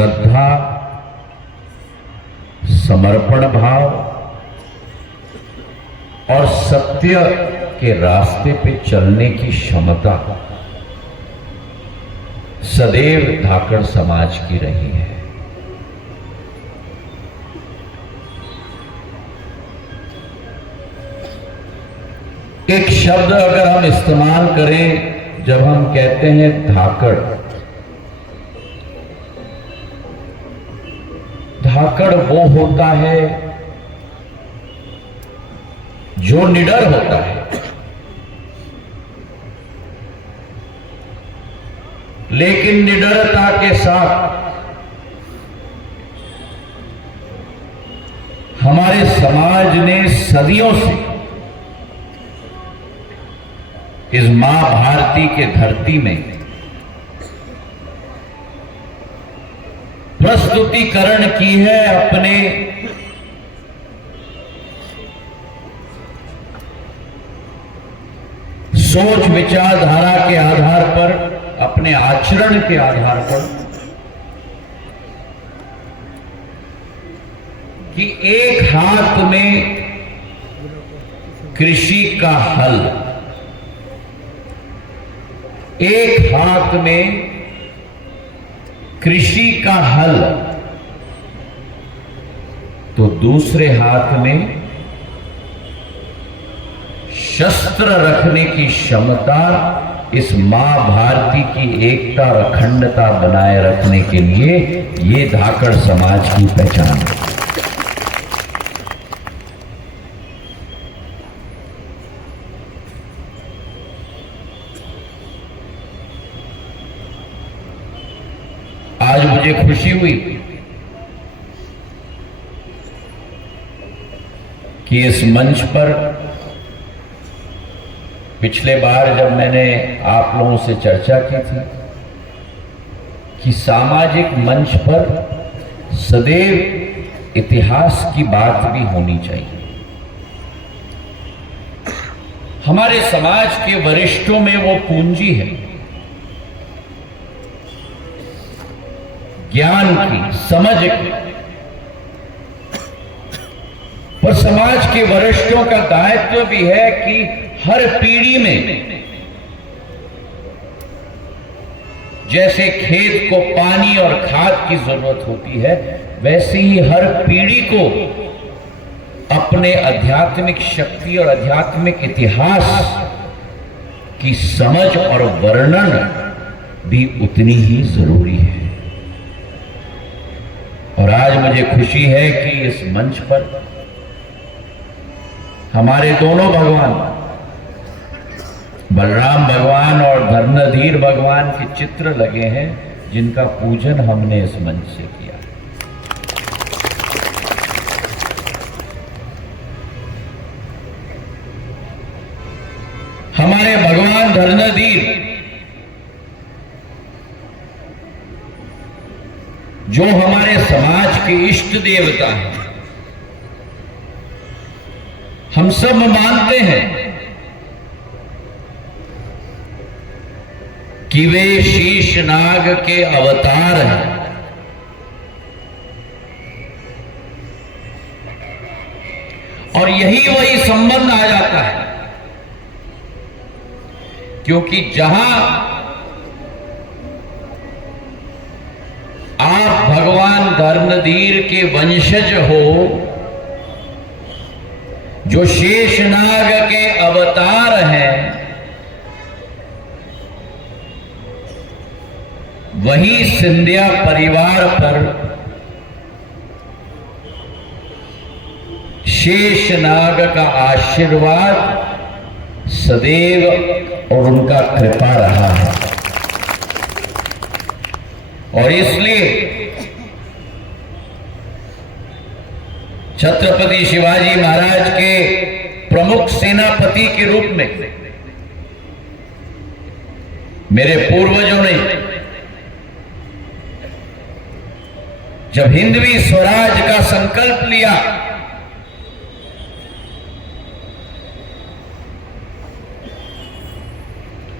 श्रद्धा, समर्पण भाव और सत्य के रास्ते पे चलने की क्षमता सदैव धाकड़ समाज की रही है। एक शब्द अगर हम इस्तेमाल करें, जब हम कहते हैं धाकड़, धाकड़ वो होता है जो निडर होता है, लेकिन निडरता के साथ हमारे समाज ने सदियों से इस मां भारती के धरती में प्रस्तुतिकरण की है अपने सोच विचारधारा के आधार पर, अपने आचरण के आधार पर, कि एक हाथ में कृषि का हल, एक हाथ में कृषि का हल, तो दूसरे हाथ में शस्त्र रखने की क्षमता इस मां भारती की एकता और अखंडता बनाए रखने के लिए ये धाकड़ समाज की पहचान है। आज मुझे खुशी हुई कि इस मंच पर पिछले बार जब मैंने आप लोगों से चर्चा की थी कि सामाजिक मंच पर सदैव इतिहास की बात भी होनी चाहिए। हमारे समाज के वरिष्ठों में वो पूंजी है ज्ञान की, समझ की, पर समाज के वरिष्ठों का दायित्व भी है कि हर पीढ़ी में जैसे खेत को पानी और खाद की जरूरत होती है, वैसे ही हर पीढ़ी को अपने आध्यात्मिक शक्ति और आध्यात्मिक इतिहास की समझ और वर्णन भी उतनी ही जरूरी है। और आज मुझे खुशी है कि इस मंच पर हमारे दोनों भगवान, बलराम भगवान और धर्मधीर भगवान के चित्र लगे हैं, जिनका पूजन हमने इस मंच से किया। हमारे भगवान धर्मधीर जो हमारे समाज के इष्ट देवता हैं, हम सब मानते हैं कि वे शीशनाग के अवतार हैं। और यही वही संबंध आ जाता है, क्योंकि जहां आप भगवान धर्मधीर के वंशज हो, जो शेषनाग के अवतार हैं, वही सिंधिया परिवार पर शेषनाग का आशीर्वाद सदैव और उनका कृपा रहा है। और इसलिए छत्रपति शिवाजी महाराज के प्रमुख सेनापति के रूप में मेरे पूर्वजों ने जब हिंदवी स्वराज का संकल्प लिया,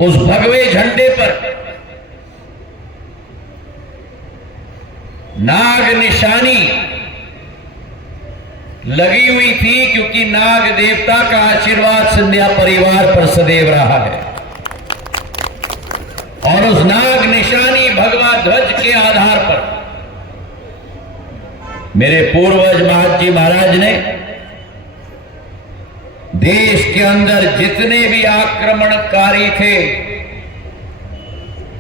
उस भगवे झंडे पर नाग निशानी लगी हुई थी, क्योंकि नाग देवता का आशीर्वाद सिंधिया परिवार पर सदैव रहा है। और उस नाग निशानी भगवा ध्वज के आधार पर मेरे पूर्वज महाजी महाराज ने देश के अंदर जितने भी आक्रमणकारी थे,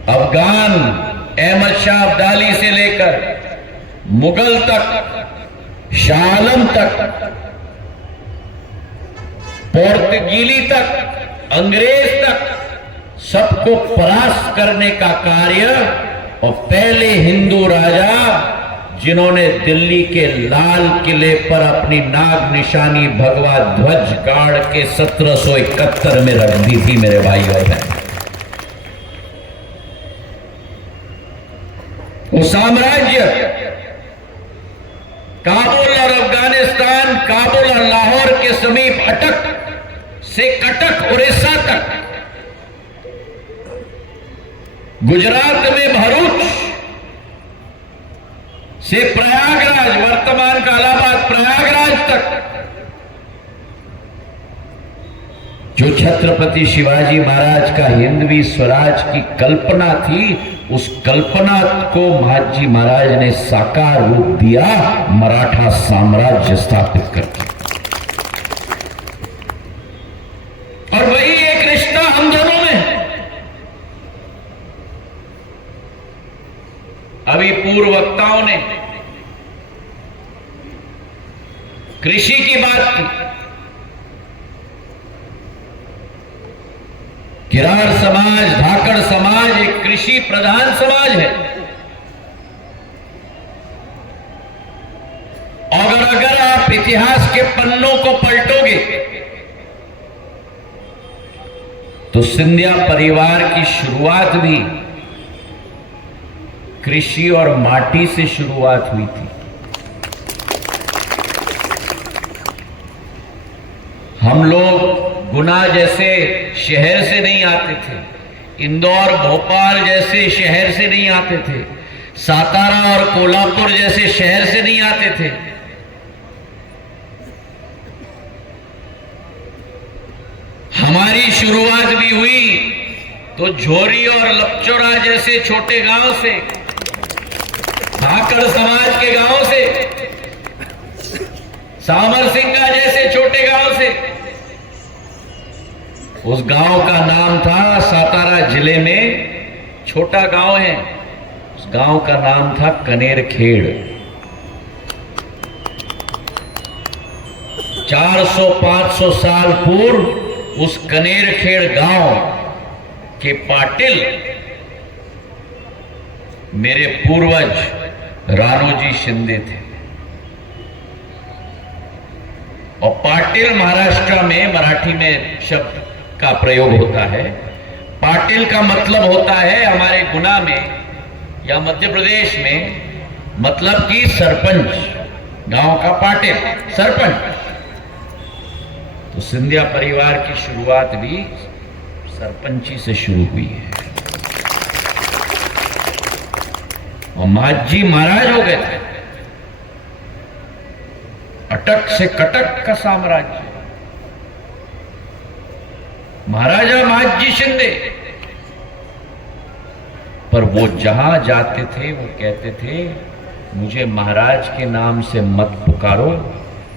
अफगान अहमद शाह अब्दाली से लेकर मुगल तक, शाह आलम तक, पोर्तुगीली तक, अंग्रेज तक, सबको परास्त करने का कार्य, और पहले हिंदू राजा जिन्होंने दिल्ली के लाल किले पर अपनी नाग निशानी भगवा ध्वज गाड़ के 1771 में रख दी थी मेरे भाई और बहन। वो साम्राज्य काबुल और अफगानिस्तान, काबुल और लाहौर के समीप अटक से कटक उड़ीसा तक, गुजरात में भरूच से प्रयागराज, वर्तमान का इलाहाबाद प्रयागराज तक, जो छत्रपति शिवाजी महाराज का हिंदवी स्वराज की कल्पना थी, उस कल्पना को महाजी महाराज ने साकार रूप दिया मराठा साम्राज्य स्थापित करके। और वही एक रिश्ता हम दोनों में। अभी पूर्व वक्ताओं ने कृषि की बात की। किरार समाज, धाकड़ समाज एक कृषि प्रधान समाज है। और अगर आप इतिहास के पन्नों को पलटोगे तो सिंधिया परिवार की शुरुआत भी कृषि और माटी से शुरुआत हुई थी। हम लोग गुना जैसे शहर से नहीं आते थे, इंदौर भोपाल जैसे शहर से नहीं आते थे, सातारा और कोल्हापुर जैसे शहर से नहीं आते थे। हमारी शुरुआत भी हुई तो झोरी और लपचोरा जैसे छोटे गांव से, धाकड़ समाज के गांव से, सामर सिंगा जैसे छोटे गांव से। उस गांव का नाम था, सातारा जिले में छोटा गांव है, उस गांव का नाम था कनेरखेड़। 400-500 साल पूर्व उस कनेरखेड़ गांव के पाटिल मेरे पूर्वज राणोजी शिंदे थे। और पाटिल महाराष्ट्र में, मराठी में शब्द का प्रयोग होता है। पाटिल का मतलब होता है हमारे गुना में या मध्य प्रदेश में, मतलब कि सरपंच, गांव का पाटिल सरपंच। तो सिंधिया परिवार की शुरुआत भी सरपंची से शुरू हुई है। और महाजी महाराज हो गए थे। अटक से कटक का साम्राज्य, महाराजा महाजी शिंदे। पर वो जहां जाते थे वो कहते थे, मुझे महाराज के नाम से मत पुकारो,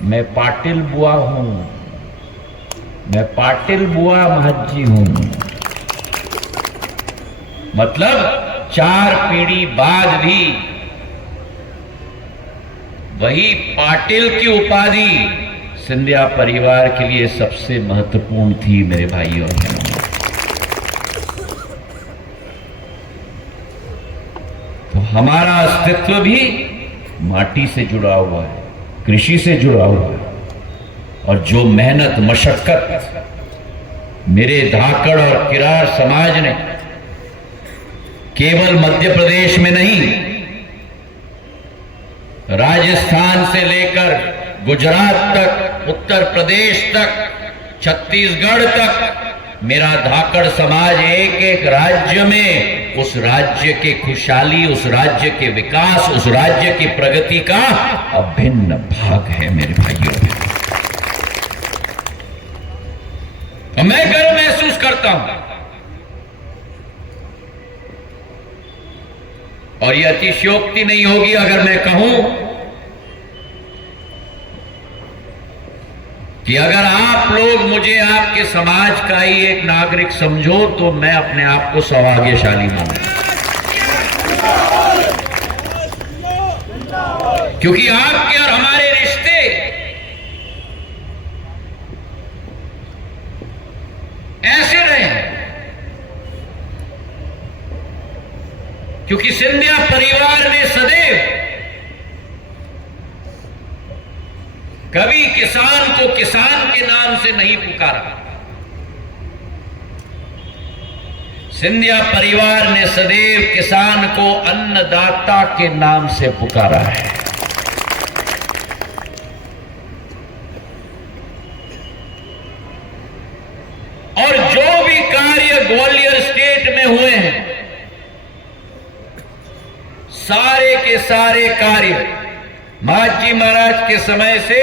मैं पाटिल बुआ हूं, मैं पाटिल बुआ महाजी हूं। मतलब 4 पीढ़ी बाद भी वही पाटिल की उपाधि सिंधिया परिवार के लिए सबसे महत्वपूर्ण थी मेरे भाइयों और बहनों। तो हमारा अस्तित्व भी माटी से जुड़ा हुआ है, कृषि से जुड़ा हुआ है। और जो मेहनत मशक्कत मेरे धाकड़ और किरार समाज ने केवल मध्य प्रदेश में नहीं, राजस्थान से लेकर गुजरात तक, उत्तर प्रदेश तक, छत्तीसगढ़ तक, मेरा धाकड़ समाज एक एक राज्य में उस राज्य के खुशहाली, उस राज्य के विकास, उस राज्य की प्रगति का अभिन्न भाग है मेरे भाइयों। और मैं गर्व महसूस करता हूं, और यह अतिशयोक्ति नहीं होगी अगर मैं कहूं कि अगर आप लोग मुझे आपके समाज का ही एक नागरिक समझो तो मैं अपने आप को सौभाग्यशाली मानूं, क्योंकि आपके और हमारे रिश्ते ऐसे रहे, क्योंकि सिंधिया परिवार ने सदैव कभी किसान को किसान के नाम से नहीं पुकारा। सिंधिया परिवार ने सदैव किसान को अन्नदाता के नाम से पुकारा है। और जो भी कार्य ग्वालियर स्टेट में हुए हैं, सारे के सारे कार्य महाजी महाराज के समय से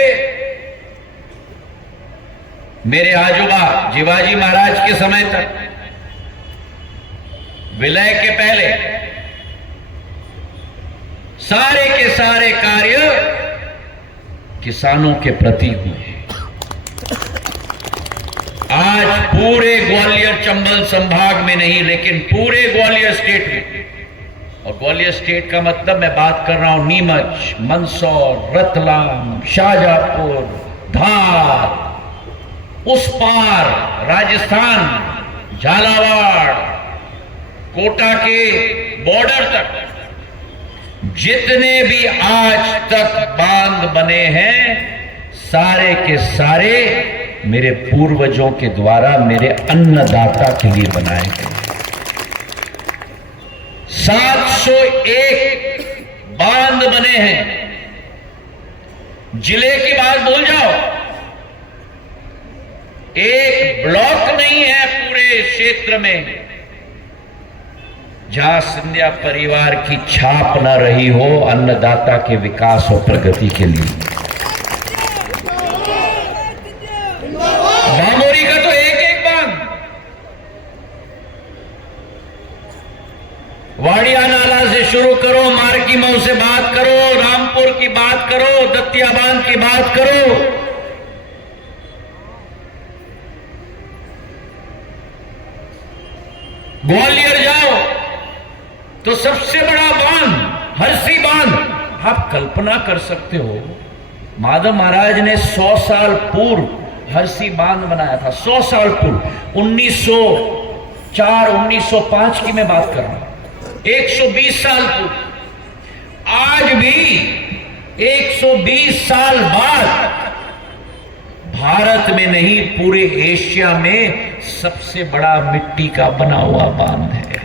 मेरे आजूबा जीवाजी महाराज के समय तक, विलय के पहले, सारे के सारे कार्य किसानों के प्रति हुए। आज पूरे ग्वालियर चंबल संभाग में नहीं, लेकिन पूरे ग्वालियर स्टेट में, और ग्वालियर स्टेट का मतलब मैं बात कर रहा हूं नीमच, मंदसौर, रतलाम, शाहजहांपुर, धार, उस पार राजस्थान, झालावाड़, कोटा के बॉर्डर तक जितने भी आज तक बांध बने हैं, सारे के सारे मेरे पूर्वजों के द्वारा मेरे अन्नदाता के लिए बनाए गए। 701 बांध बने हैं। जिले की बात भूल जाओ, एक ब्लॉक नहीं है पूरे क्षेत्र में जहां सिंधिया परिवार की छाप न रही हो अन्नदाता के विकास और प्रगति के लिए। बामोरी का तो एक एक बांध, वाड़िया नाला से शुरू करो, मार्की मऊ से बात करो, रामपुर की बात करो, दत्तिया बांध की बात करो, ग्वालियर जाओ तो सबसे बड़ा बांध हरसी बांध। आप कल्पना कर सकते हो, माधव महाराज ने 100 साल पूर्व हरसी बांध बनाया था। 100 साल पूर्व, 1904 1905 की मैं बात कर रहा हूं, 120 साल पूर्व। आज भी 120 साल बाद भारत में नहीं पूरे एशिया में सबसे बड़ा मिट्टी का बना हुआ बांध है,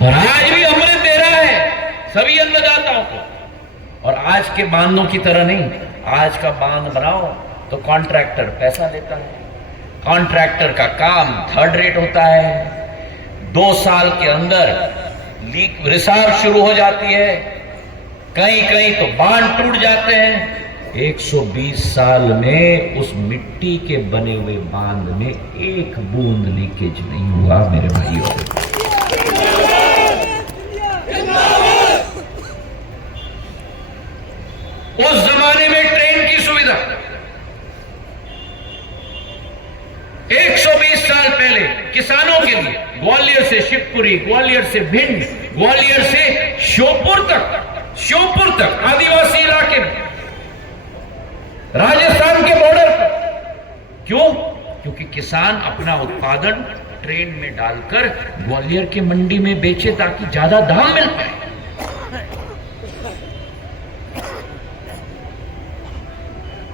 और आज भी अमृत दे रहा है सभी अन्नदाताओं को। और आज के बांधों की तरह नहीं, आज का बांध बनाओ तो कॉन्ट्रैक्टर पैसा लेता है, कॉन्ट्रैक्टर का काम थर्ड रेट होता है, 2 साल के अंदर लीक रिसाव शुरू हो जाती है, कहीं कहीं तो बांध टूट जाते हैं। 120 साल में उस मिट्टी के बने हुए बांध में एक बूंद लीकेज नहीं हुआ मेरे भाइयों। उस जमाने में ट्रेन की सुविधा 120 साल पहले किसानों के लिए ग्वालियर से शिवपुरी, ग्वालियर से भिंड, ग्वालियर से श्योपुर तक आदिवासी इलाके में, राजस्थान के बॉर्डर पर। क्यों? क्योंकि किसान अपना उत्पादन ट्रेन में डालकर ग्वालियर की मंडी में बेचे ताकि ज्यादा दाम मिल पाए।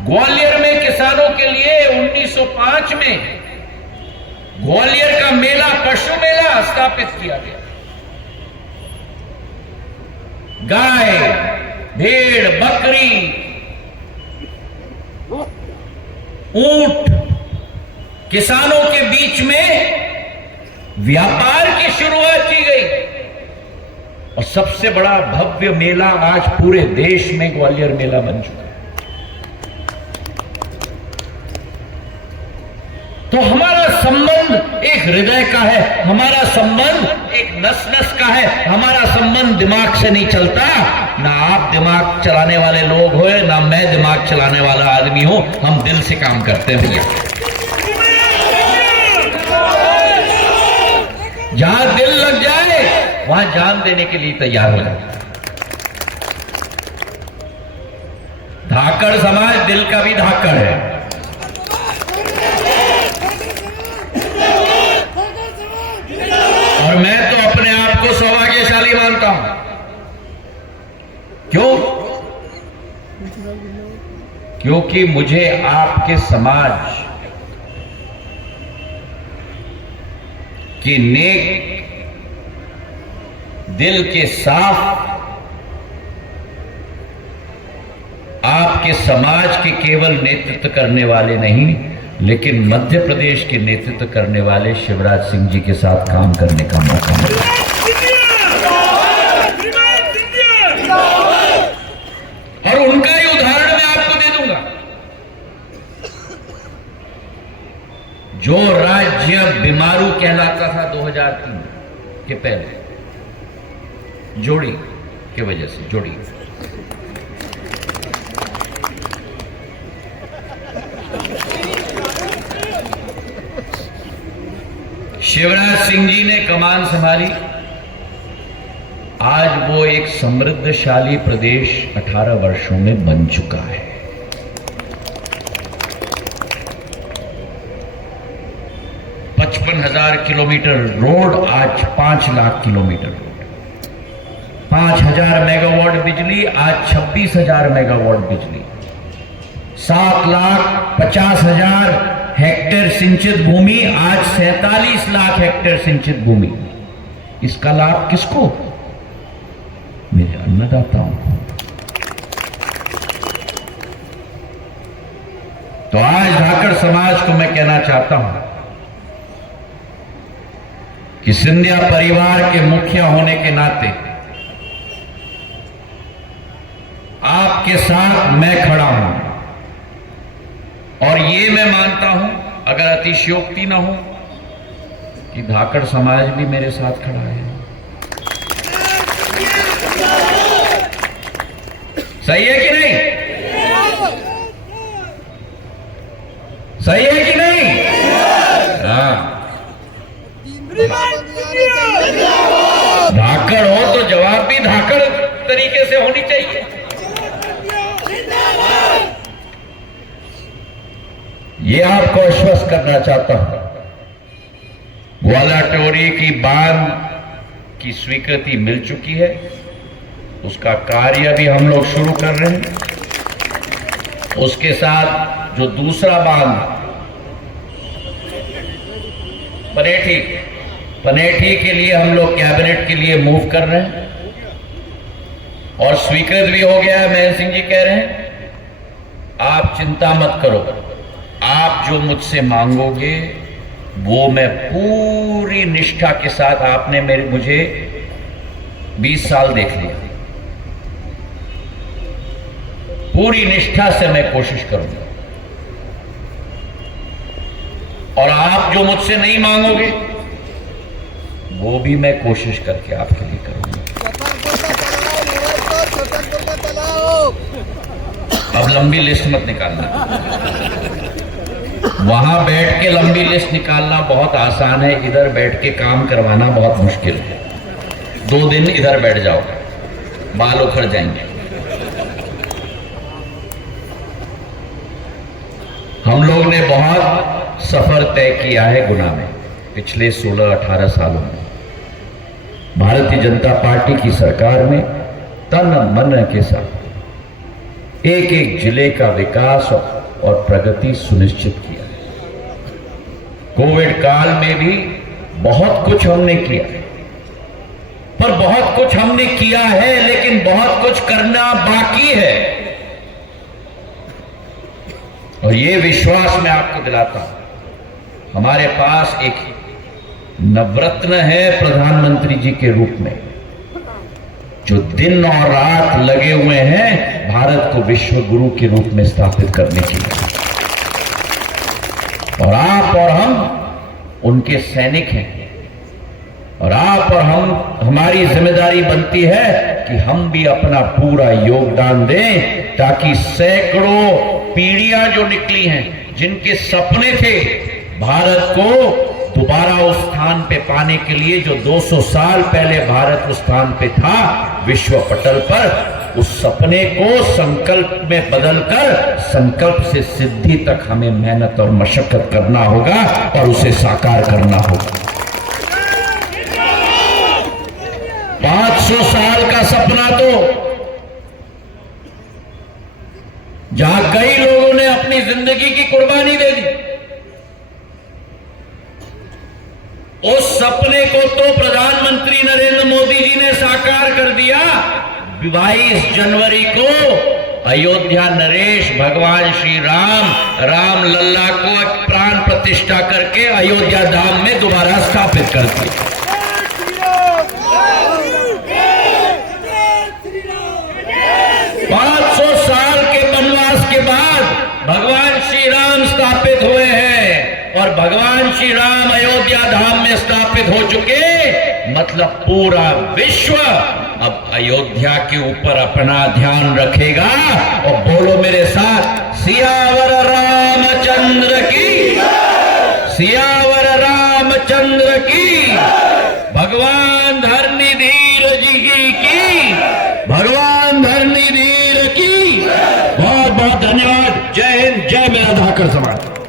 ग्वालियर में किसानों के लिए 1905 में ग्वालियर का मेला, पशु मेला स्थापित किया गया। गाय, भेड़, बकरी, ऊंट किसानों के बीच में व्यापार की शुरुआत की गई और सबसे बड़ा भव्य मेला आज पूरे देश में ग्वालियर मेला बन चुका है। तो हमारा संबंध एक हृदय का है, हमारा संबंध एक नस नस का है। हमारा संबंध दिमाग से नहीं चलता। ना आप दिमाग चलाने वाले लोग हो, ना मैं दिमाग चलाने वाला आदमी हूं। हम दिल से काम करते हैं भैया। जहां दिल लग जाए वहां जान देने के लिए तैयार हो जाए। धाकड़ समाज दिल का भी धाकड़ है। और मैं तो अपने आप को सौभाग्यशाली मानता हूं। क्यों? क्योंकि मुझे आपके समाज की नेक दिल के साफ, आपके समाज के केवल नेतृत्व करने वाले नहीं, लेकिन मध्य प्रदेश के नेतृत्व करने वाले शिवराज सिंह जी के साथ काम करने का मौका मिला। और उनका ही उदाहरण मैं आपको दे दूंगा। जो राज्य बीमारू कहलाता था 2003 के पहले, जोड़ी की वजह से, जोड़ी शिवराज सिंह जी ने कमान संभाली। आज वो एक समृद्धशाली प्रदेश 18 वर्षों में बन चुका है। हजार किलोमीटर रोड आज 5 लाख किलोमीटर रोड, 5000 मेगावाट बिजली आज 26,000 मेगावाट बिजली, 7,50,000 हेक्टेयर सिंचित भूमि आज 47 लाख हेक्टेयर सिंचित भूमि। इसका लाभ किसको? मेरे अन्नदाताओं को। तो आज धाकड़ समाज को मैं कहना चाहता हूं कि सिंधिया परिवार के मुखिया होने के नाते आपके साथ मैं खड़ा हूं। और ये मैं मानता हूं, अगर अतिशयोक्ति ना हो, कि धाकड़ समाज भी मेरे साथ खड़ा है। सही है कि नहीं? सही है कि नहीं? हाँ। धाकड़ हो तो जवाब भी धाकड़ तरीके से होनी चाहिए। ये आपको आश्वस्त करना चाहता हूं, ग्वाला टोरी की बांध की स्वीकृति मिल चुकी है। उसका कार्य भी हम लोग शुरू कर रहे हैं। उसके साथ जो दूसरा बांध पनेठी के लिए हम लोग कैबिनेट के लिए मूव कर रहे हैं और स्वीकृत भी हो गया है। महेंद्र सिंह जी कह रहे हैं आप चिंता मत करो, आप जो मुझसे मांगोगे वो मैं पूरी निष्ठा के साथ, आपने मुझे 20 साल देख लिया, पूरी निष्ठा से मैं कोशिश करूंगा। और आप जो मुझसे नहीं मांगोगे वो भी मैं कोशिश करके आपके लिए करूंगा। अब लंबी लिस्ट मत निकालना। वहां बैठ के लंबी लिस्ट निकालना बहुत आसान है, इधर बैठ के काम करवाना बहुत मुश्किल है। 2 दिन इधर बैठ जाओ, बाल उखड़ जाएंगे। हम लोग ने बहुत सफर तय किया है गुना में पिछले 16-18 सालों में। भारतीय जनता पार्टी की सरकार में तन मन के साथ एक एक जिले का विकास और प्रगति सुनिश्चित किया है। कोविड काल में भी बहुत कुछ हमने किया है, पर बहुत कुछ हमने किया है, लेकिन बहुत कुछ करना बाकी है। और ये विश्वास मैं आपको दिलाता हूं, हमारे पास एक नवरत्न है प्रधानमंत्री जी के रूप में, जो दिन और रात लगे हुए हैं भारत को विश्व गुरु के रूप में स्थापित करने के लिए। और आप और हम उनके सैनिक हैं, और आप और हमारी जिम्मेदारी बनती है कि हम भी अपना पूरा योगदान दें, ताकि सैकड़ों पीढ़ियां जो निकली हैं, जिनके सपने थे भारत को दोबारा उस स्थान पे पाने के लिए जो 200 साल पहले भारत उस स्थान पे था विश्व पटल पर, उस सपने को संकल्प में बदलकर संकल्प से सिद्धि तक हमें मेहनत और मशक्कत करना होगा और उसे साकार करना होगा। 500 साल का सपना तो जहां कई लोगों ने अपनी जिंदगी की कुर्बानी दे दी, उस सपने को तो प्रधानमंत्री नरेंद्र मोदी जी ने साकार कर दिया। 22 जनवरी को अयोध्या नरेश भगवान श्री राम लल्ला को प्राण प्रतिष्ठा करके अयोध्या धाम में दोबारा स्थापित कर दिया। 500 साल के वनवास के बाद भगवान श्री राम स्थापित हुए हैं, और भगवान श्री राम अयोध्या धाम में स्थापित हो चुके, मतलब पूरा विश्व अब अयोध्या के ऊपर अपना ध्यान रखेगा। और बोलो मेरे साथ, सियावर रामचंद्र की, सियावर रामचंद्र की, भगवान धरणीधर जी की, भगवान धरणीधर की। बहुत बहुत धन्यवाद। जय हिंद, जय मेरा धाकड़ समाज।